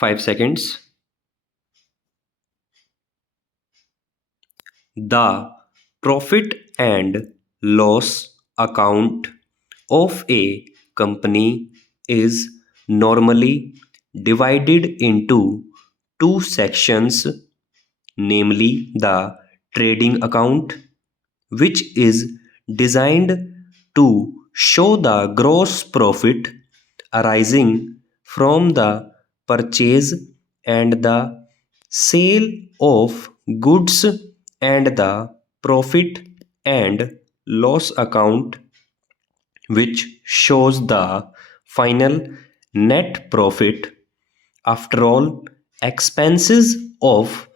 5 seconds. The profit and loss account of a company is normally divided into two sections, namely the trading account, which is designed to show the gross profit arising from the purchase and the sale of goods, and the profit and loss account, which shows the final net profit after all expenses of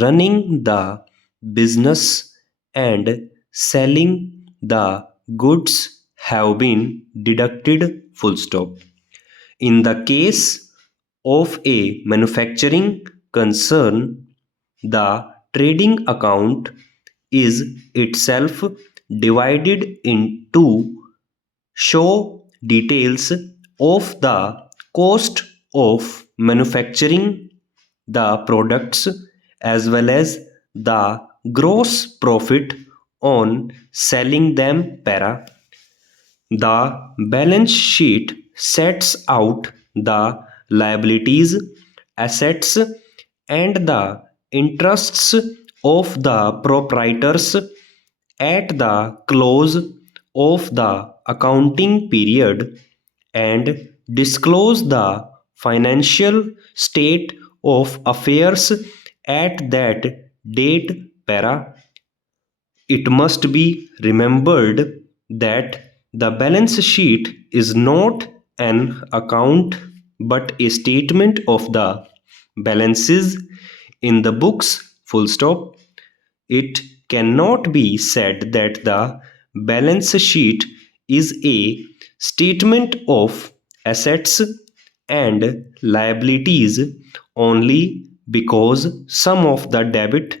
running the business and selling the goods have been deducted. Full stop. In the case of a manufacturing concern, the trading account is itself divided into show details of the cost of manufacturing the products as well as the gross profit on selling them. The balance sheet sets out the liabilities, assets, and the interests of the proprietors at the close of the accounting period and disclose the financial state of affairs at that date. It must be remembered that the balance sheet is not an account but a statement of the balances in the books. Full stop. It cannot be said that the balance sheet is a statement of assets and liabilities only because some of the debit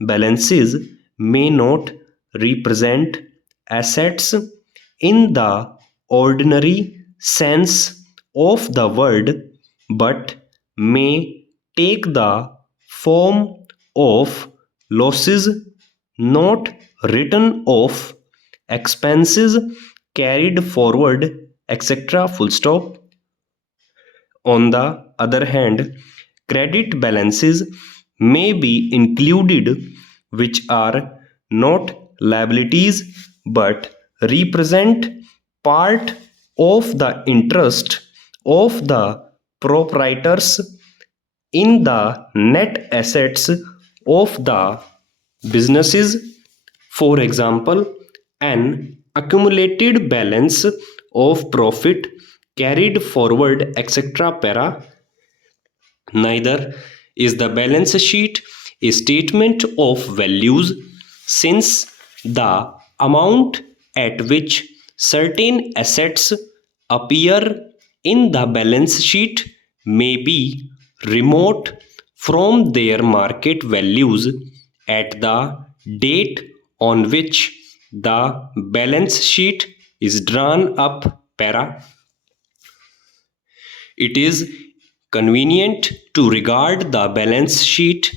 balances may not represent assets in the ordinary sense of the word, but may take the form of losses not written off, expenses carried forward, etc. Full stop. On the other hand, credit balances may be included, which are not liabilities but represent part of the interest of the proprietors in the net assets of the businesses. For example, an accumulated balance of profit carried forward, etc. Neither is the balance sheet a statement of values, since the amount at which certain assets appear in the balance sheet may be remote from their market values at the date on which the balance sheet is drawn up. It is convenient to regard the balance sheet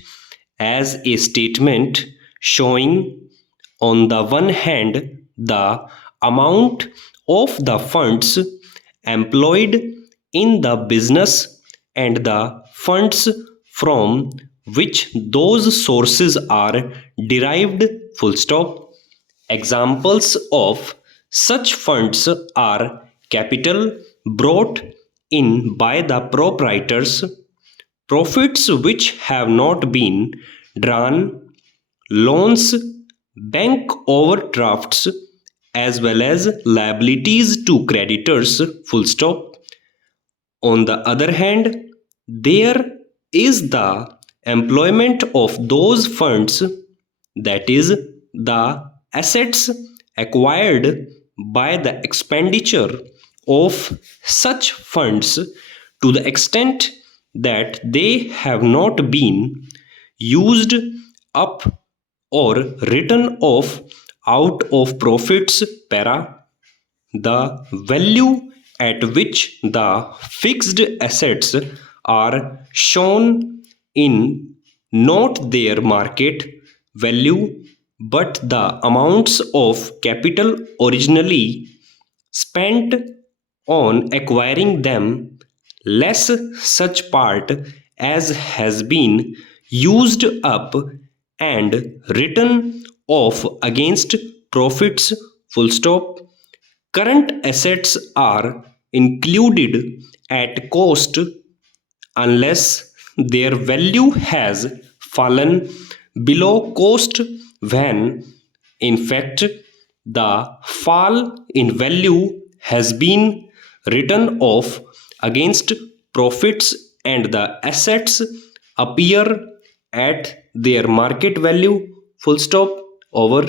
as a statement showing, on the one hand, the amount of the funds employed in the business and the funds from which those sources are derived. Full stop. Examples of such funds are capital brought in by the proprietors, profits which have not been drawn, loans, bank overdrafts, as well as liabilities to creditors. Full stop. On the other hand, there is the employment of those funds, that is, the assets acquired by the expenditure of such funds to the extent that they have not been used up or written off out of profits. The value at which the fixed assets are shown in not their market value but the amounts of capital originally spent on acquiring them, less such part as has been used up and written off against profits. Full stop. Current assets are included at cost unless their value has fallen below cost, when in fact the fall in value has been written off against profits and the assets appear at their market value. Full stop. Over.